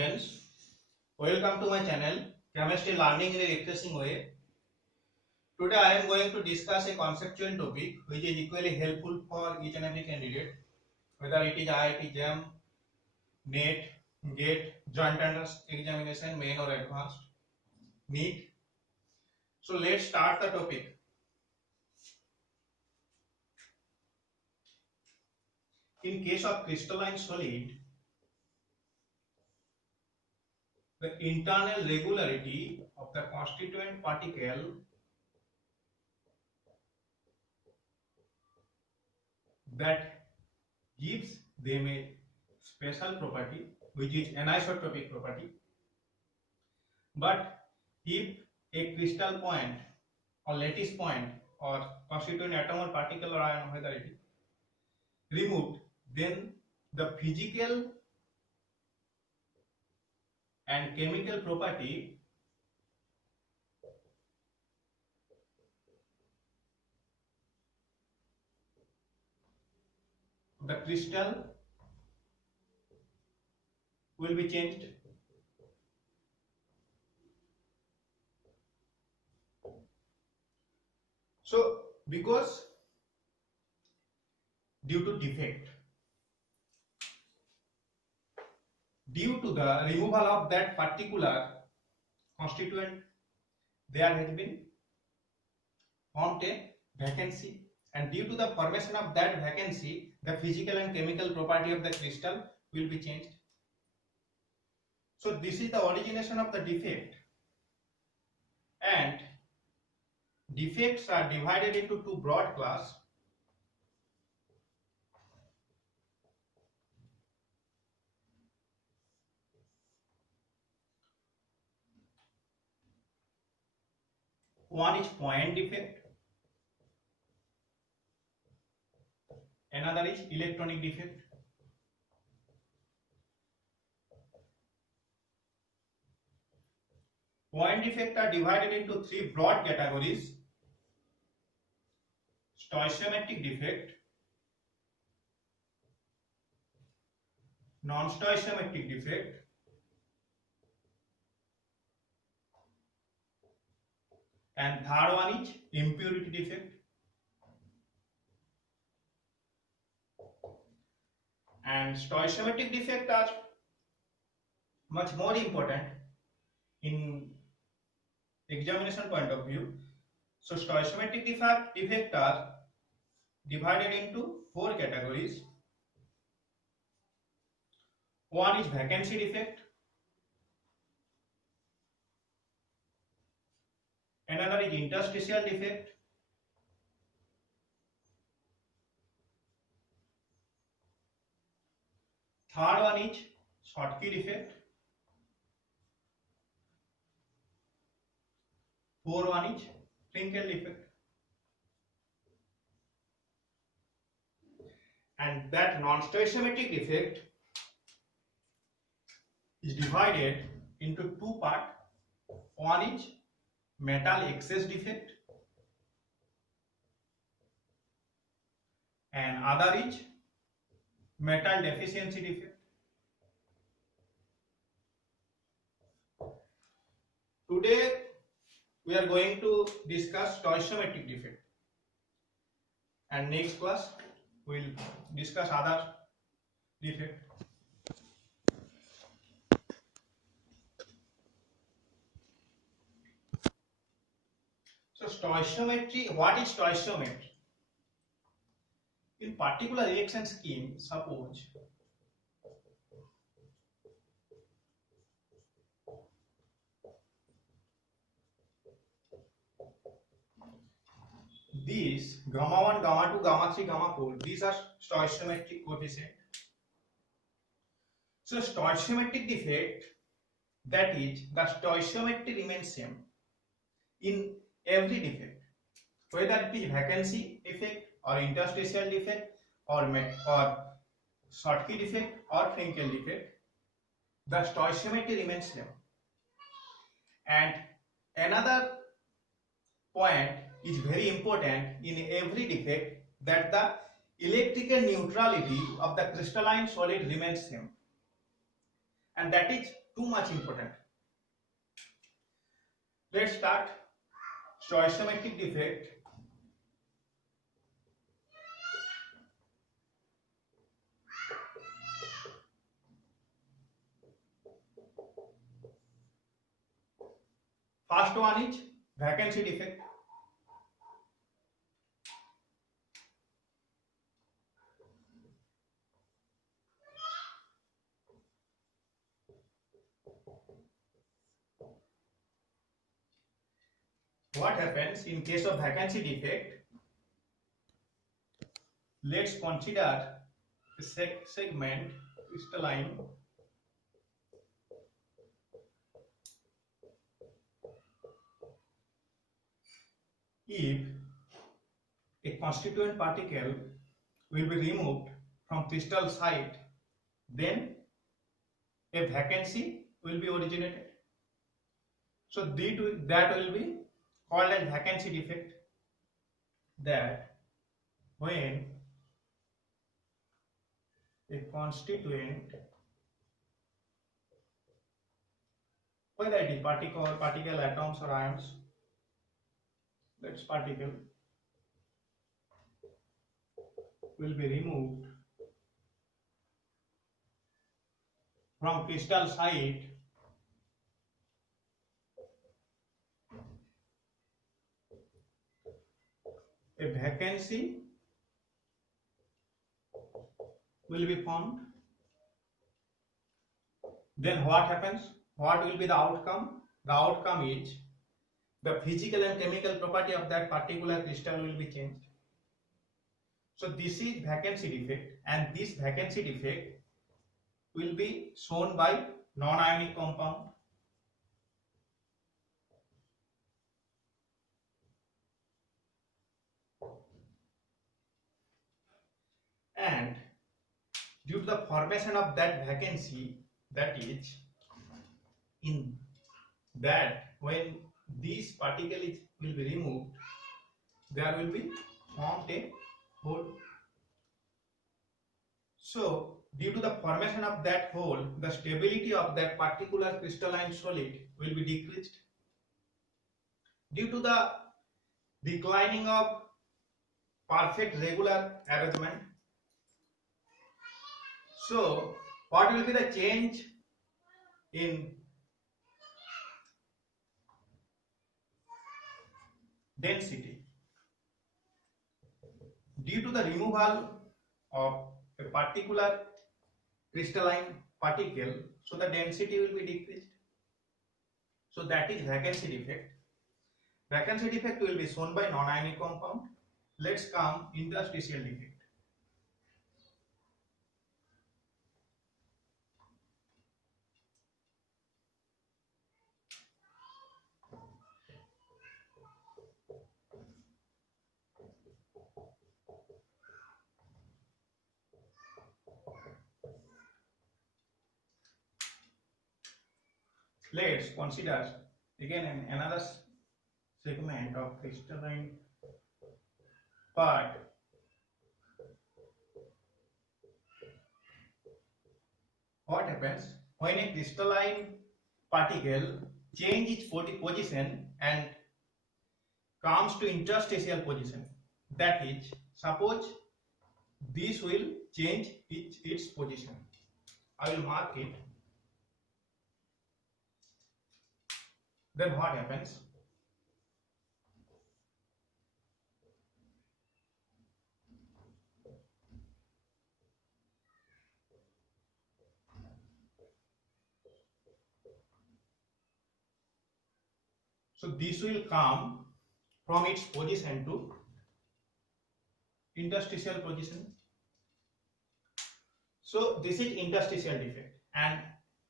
students, welcome to my channel Chemistry Learning in a Refreshing Way. Today I am going to discuss a conceptual topic which is equally helpful for each and every candidate, whether it is IIT JAM, NET, GATE, Joint Entrance Examination, main or advanced, NEET. So let's start the topic. In case of crystalline solid, the internal regularity of the constituent particle that gives them a special property which is anisotropic property. But if a crystal point or lattice point or constituent atom or particle or ion, whether it is removed, then the physical and chemical property of the crystal will be changed. So because due to defect, due to the removal of that particular constituent, there has been formed a vacancy, and due to the formation of that vacancy, the physical and chemical property of the crystal will be changed. So this is the origination of the defect, and defects are divided into two broad classes. One is point defect, another is electronic defect. Point defect are divided into three broad categories: stoichiometric defect, non-stoichiometric defect, and third one is impurity defect. And stoichiometric defect are much more important in examination point of view. So stoichiometric defect are divided into four categories. One is vacancy defect, another is interstitial defect, third one is Schottky defect, fourth one is Frenkel defect. And that non-stoichiometric defect is divided into two parts. One is metal excess defect and other is metal deficiency defect. Today we are going to discuss stoichiometric defect, and next class we will discuss other defect. So stoichiometry, what is stoichiometry? In particular reaction scheme, suppose these gamma 1, gamma 2, gamma 3, gamma 4, these are stoichiometric coefficient. So stoichiometric defect, that is the stoichiometry remains same in every defect, whether it is vacancy defect or interstitial defect or Schottky defect or Frenkel defect, the stoichiometry remains same. And another point is very important in every defect, that the electrical neutrality of the crystalline solid remains same, and that is too much important. Let's start. Stoichiometric defect. First one is vacancy defect. What happens in case of vacancy defect? Let's consider the segment crystalline if a constituent particle will be removed from crystal site, then a vacancy will be originated. So that will be called as vacancy defect. That when a constituent, whether it is particle, atoms or ions, let's particle will be removed from crystal site, a vacancy will be formed. Then what happens? What will be the outcome? The outcome is the physical and chemical property of that particular crystal will be changed. So this is vacancy defect, and this vacancy defect will be shown by non-ionic compound. And due to the formation of that vacancy, that is, in that when this particle will be removed, there will be formed a hole. So due to the formation of that hole, the stability of that particular crystalline solid will be decreased. Due to the declining of perfect regular arrangement, so what will be the change in density? Due to the removal of a particular crystalline particle, so the density will be decreased. So that is vacancy defect. Vacancy defect will be shown by non-ionic compound. Let's come interstitial defect. Let's consider again another segment of crystalline part. What happens when a crystalline particle changes its position and comes to interstitial position? That is, suppose this will change its position. I will mark it. Then what happens? So this will come from its position to interstitial position. So this is interstitial defect, and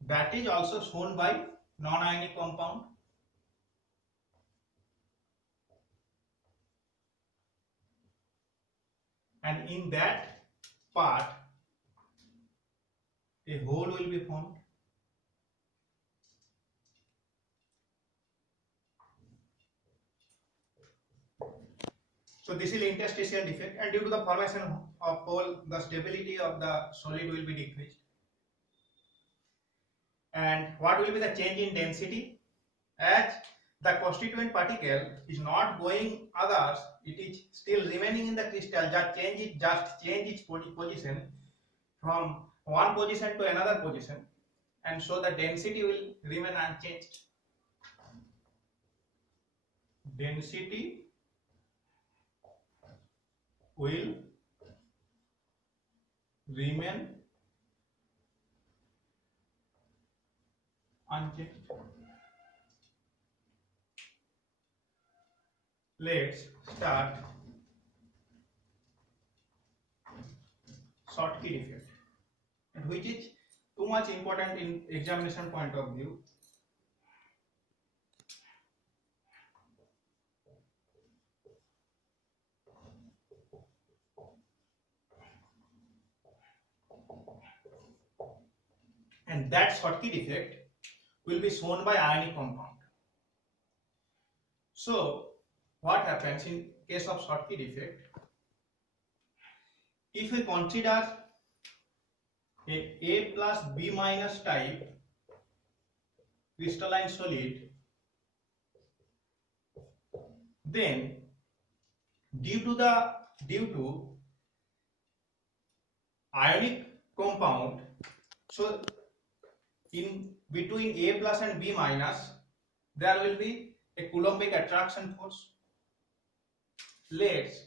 that is also shown by non-ionic compound. And in that part, a hole will be formed. So this is interstitial defect, and due to the formation of hole, the stability of the solid will be decreased. And what will be the change in density? As the constituent particle is not going others, it is still remaining in the crystal. Just change its position from one position to another position, and so the density will remain unchanged. Density will remain unchanged. Let's start Schottky defect, which is too much important in examination point of view. And that Schottky defect will be shown by ionic compound. So what happens in case of Schottky defect? If we consider A plus B minus type crystalline solid, then due to ionic compound, so in between A plus and B minus there will be a Coulombic attraction force. Let's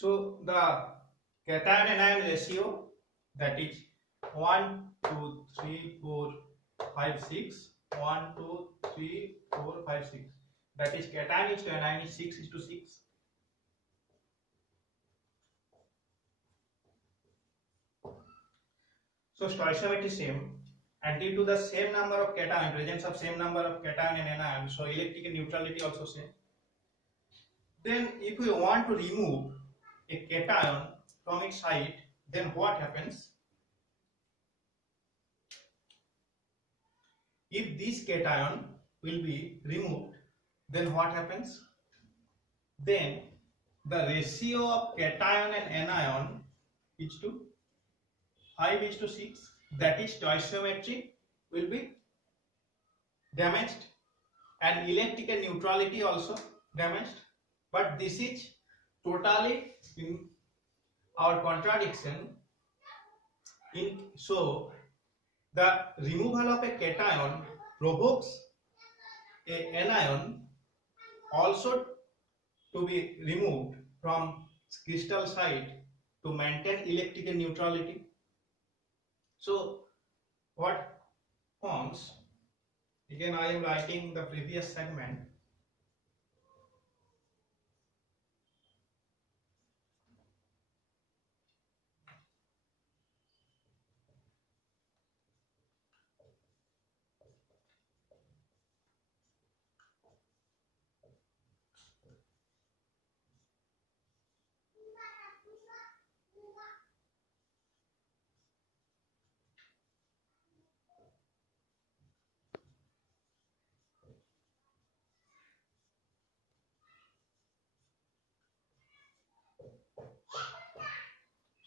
so the cation anion ratio, that is 1 2 3 4 5 6, 1 2 3 4 5 6, that is cation is to anion is 6:6. So stoichiometry same, and due to the same number of cation, presence of same number of cation and anion, so electrical neutrality also same. Then if we want to remove a cation from its site, then what happens? If this cation will be removed, then what happens? Then the ratio of cation and anion is to 5:6, that is stoichiometry will be damaged and electrical neutrality also damaged. But this is totally in our contradiction. So the removal of a cation provokes a anion also to be removed from crystal site to maintain electrical neutrality. So what forms? Again, I am writing the previous segment.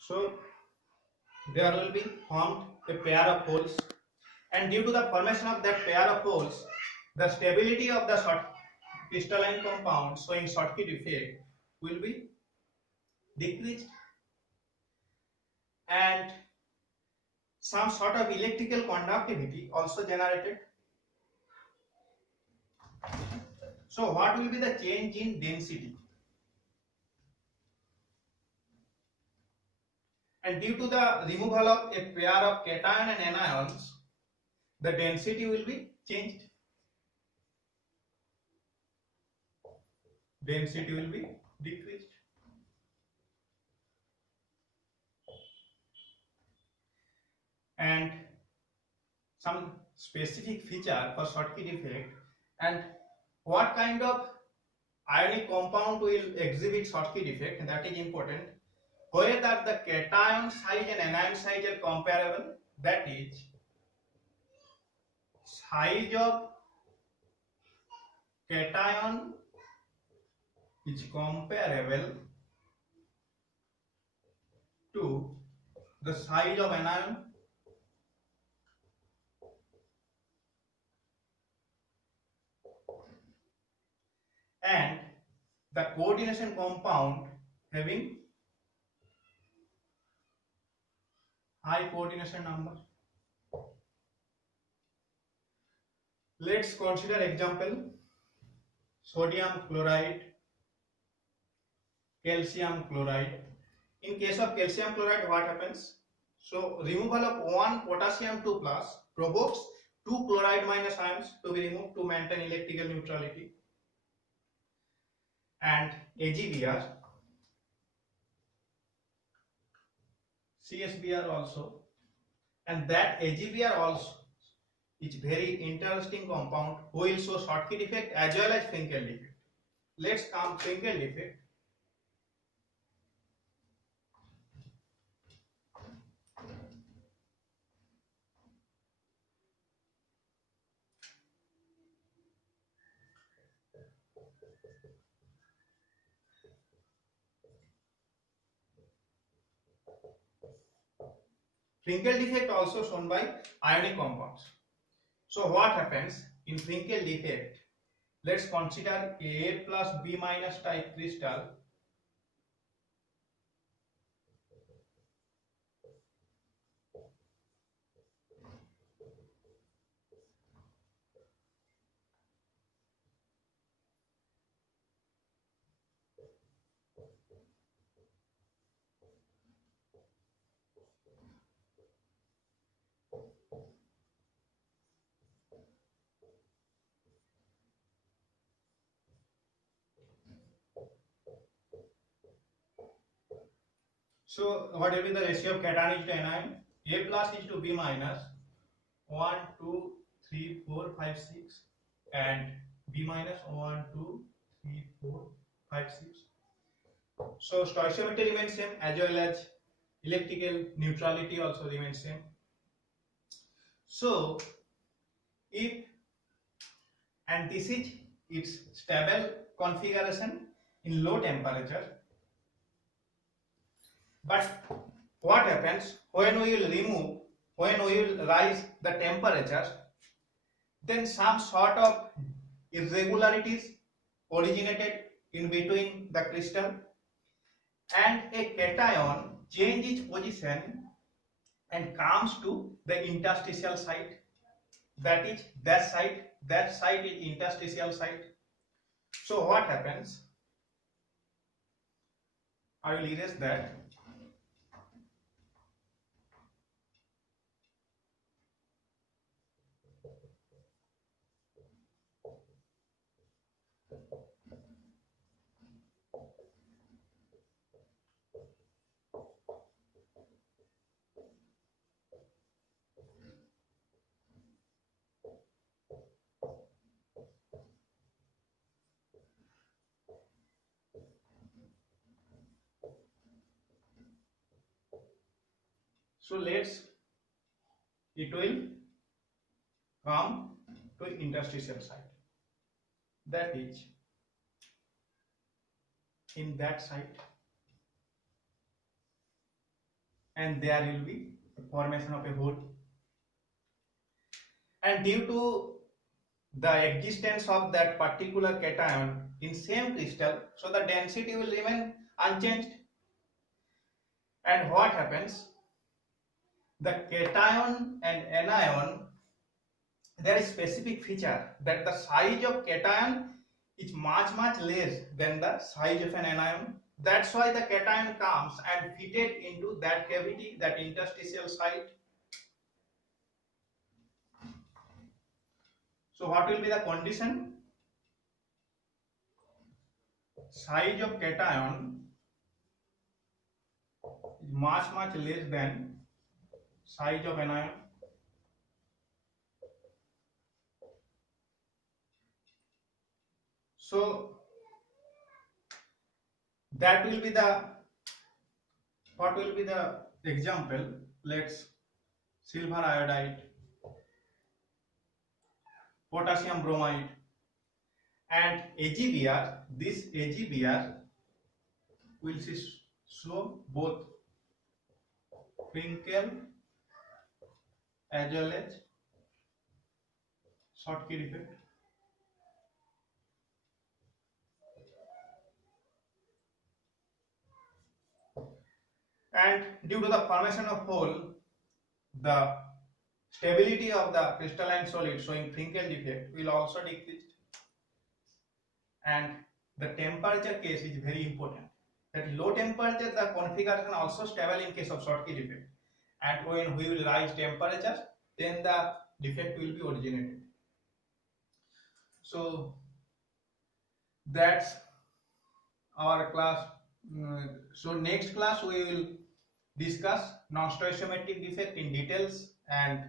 So there will be formed a pair of holes, and due to the formation of that pair of holes, the stability of the crystalline compound showing Schottky defect will be decreased, and some sort of electrical conductivity also generated. So what will be the change in density? And due to the removal of a pair of cation and anions, the density will be changed. Density will be decreased. some specific feature for Schottky defect and what kind of ionic compound will exhibit Schottky defect, that is important. Whether the cation size and anion size are comparable, that is size of cation is comparable to the size of anion and the coordination compound having high coordination number. Let's consider example: sodium chloride, calcium chloride. In case of calcium chloride, what happens? So removal of one potassium 2 plus provokes two chloride minus ions to be removed to maintain electrical neutrality. And AgBr, CSBr also, and that AgBr also is very interesting compound who will show Schottky defect as well as Frenkel defect. Let's come Frenkel defect. Frenkel defect also shown by ionic compounds. So what happens in Frenkel defect? Let's consider A plus B minus type crystal. So what will be the ratio of cation is to anion? A plus is to B minus 1, 2, 3, 4, 5, 6 and B minus 1, 2, 3, 4, 5, 6. So stoichiometry remains same as well as electrical neutrality also remains same. So if, and this is its stable configuration in low temperature. But what happens when we will rise the temperature, then some sort of irregularities originated in between the crystal and a cation change its position and comes to the interstitial site. That is that site is interstitial site. So what happens? I will erase that. So it will come to interstitial site, that is in that site, and there will be the formation of a hole, and due to the existence of that particular cation in same crystal, so the density will remain unchanged. And what happens? The cation and anion, there is specific feature that the size of cation is much less than the size of an anion. That's why the cation comes and fitted into that cavity, that interstitial site. So what will be the condition? Size of cation is much less than size of anion. So that will be the, what will be the example? Let's silver iodide, potassium bromide, and AgBr. This AgBr will show both Frenkel as well as Schottky defect. And due to the formation of hole, the stability of the crystalline solid showing Frenkel defect will also decrease, and the temperature case is very important. At low temperature, the configuration also stable in case of Schottky defect, and when we will rise temperature, then the defect will be originated. So that's our class. So next class we will discuss non-stoichiometric defect in details and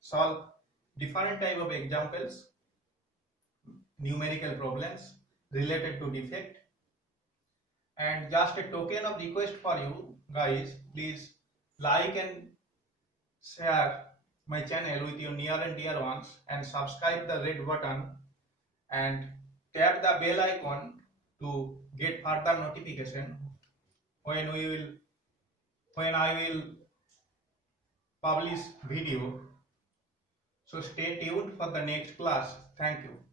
solve different type of examples, numerical problems related to defect. And just a token of request for you guys, please like and share my channel with your near and dear ones, and subscribe the red button and tap the bell icon to get further notification when I will publish video. So stay tuned for the next class. Thank you.